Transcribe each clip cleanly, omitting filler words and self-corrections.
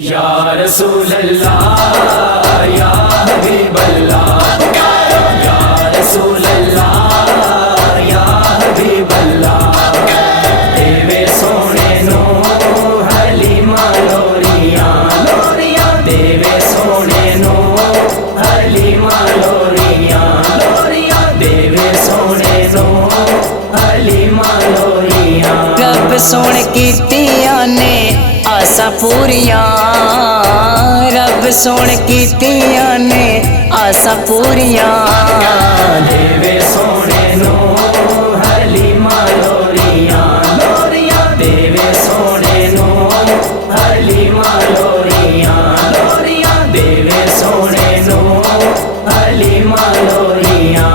या रसूल अल्लाह या हबीब अल्लाह या रसूल अल्लाह या हबीब अल्लाह देवे सोने नो हलीमा लोरियां लोरियां देवे सोने नो हलीमा लोरियां लोरियां देवे सोने नो हलीमा लोरियां। रब सोने कीतियां ने आसा पूरियां, रब सोने कीतियां ने आसा पूरियां। देवे सोने नो हलीमा लोरियां लोरियां देवे सोने नो हलीमा लोरियां लोरियां देवे सोने नो हलीमा लोरियां।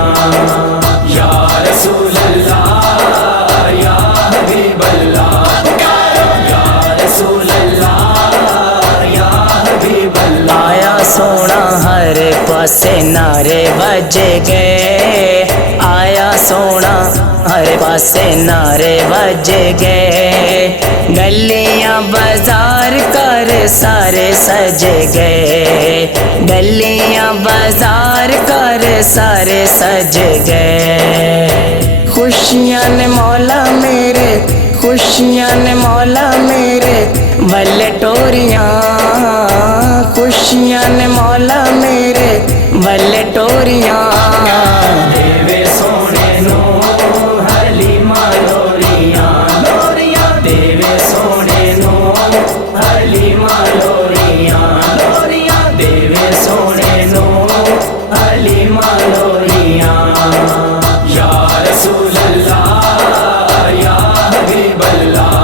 या रसूल अल्लाह या हबीब अल्लाह या रसूल अल्लाह या हबीब अल्लाह। आया सोना हर पासे नारे बज गए, आया सोना हर पासे नारे बज गए। गलियां बाजार कर सारे सज गए, गलियां बाजार कर सारे सज गए। खुशियां ने मौला मेरे, खुशियां ने मौला मेरे वल्ले टोरियां, खुशियां ने मौला मेरे वल्ले टोरियां। देवे सोने नो हलीमा लोरियां लोरियां देवे सोने नो हलीमा लोरियां लोरियां देवे सोने नो हलीमा लोरियां। या रसूल अल्लाह या हबीब अल्लाह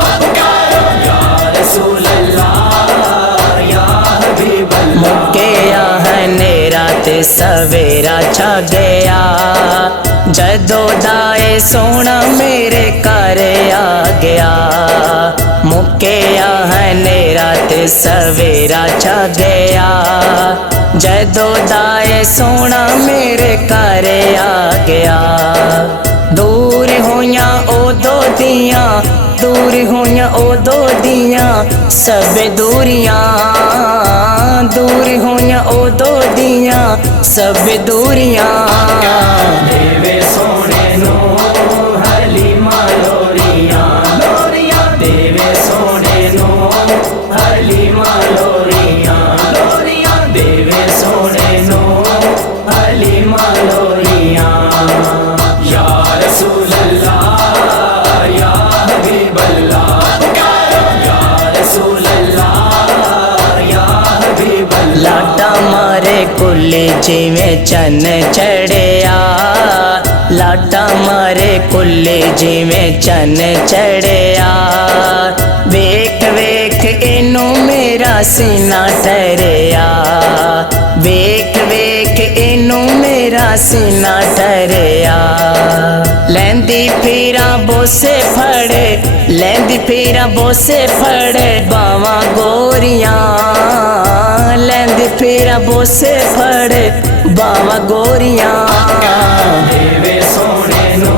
या रसूल अल्लाह या हबीब अल्लाह। मुक्किया है नेरा ते सवेरा छा गया, जदों दाए सोना मेरे घर आ गया। मुक्किया है नेरा ते सवेरा छा गया, जदों दाए सोना मेरे घर आ गया। दूर होइयां ओदो दियां, दूर होइयां ओदो दियां सब दूरियां, दूर होइयां ओदो दियां सब दूरियां। देवे सोने नो हलीमा लोरियां लोरियां देवे सोने नो हलीमा लोरियां लोरियां देवे सोने नो हलीमा लोरियां। या रसूल अल्लाह या हबीब अल्लाह या रसूल अल्लाह या हबीब अल्लाह। लाटा मारे कुल्ले जिवें चन चढ़िया, लाटा मारे कुल्ले जिवें चन चढ़िया। वेख वेख इनू मेरा सीना ठहरिया, वेख वेख इनू मेरा सीना ठहरिया। लैंदी फिरा बोसे फड़े, लैंदी फिरा बोसे फड़े बावां गोरियां, लैंदी फिरा बोसे फड़े बावां गोरियां। देवे सोने नो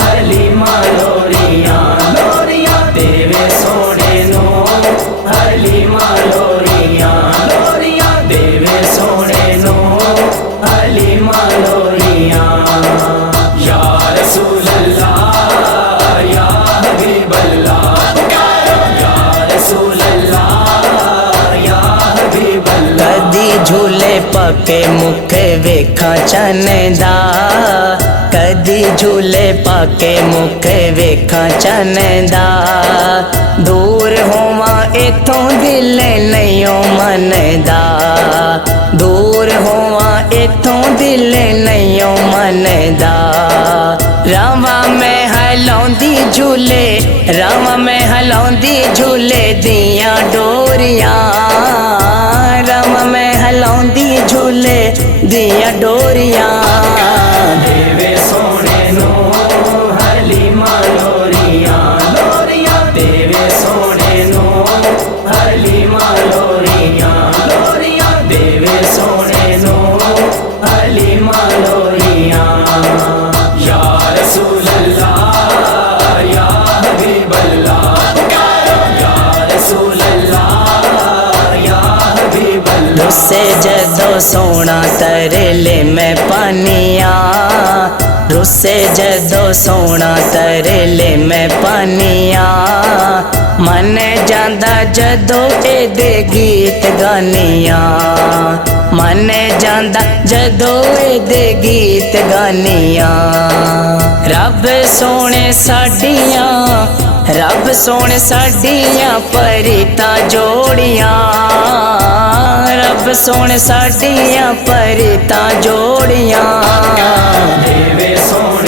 हलीमा लोरियां लोरियां देवे सोने नो हलीमा लोरियां लोरियां देवे सोने नो हलीमा लोरियां। या रसूल अल्लाह या हबीब अल्लाह या रसूल अल्लाह या हबीब अल्लाह। कदी झूले पके मुख वेखा चन दा, कदी झूले पाके मुख वेखा चन दा। दूर होवां इथों दिल नहीं मनदा, दूर होवां इथों दिल नहीं मनदा। रावां मैं हलौंदी झूले, रावां मैं हलौंदी झूले दियां डोरियां, रावां मैं हलौंदी झूले दियां डोरियां। देवे सोने नो हलीमा लोरियां लोरियां देवे सोने नो हलीमा लोरियां लोरियां देवे सोने नो हलीमा लोरियां। या रसूल अल्लाह या हबीब अल्लाह या रसूल अल्लाह रुसे जदों सोना तरले मैं पानिया, रुसे जदों सोना तरले मैं पानिया, मन जांदा जदों एदे गीत गानिया, मन जांदा जदों एदे गीत गानिया। रब सोने साडियां, रब सोने साडियां परीता जोड़ियां, रब सोने साडियां परीता जोड़ियां। देवे सोने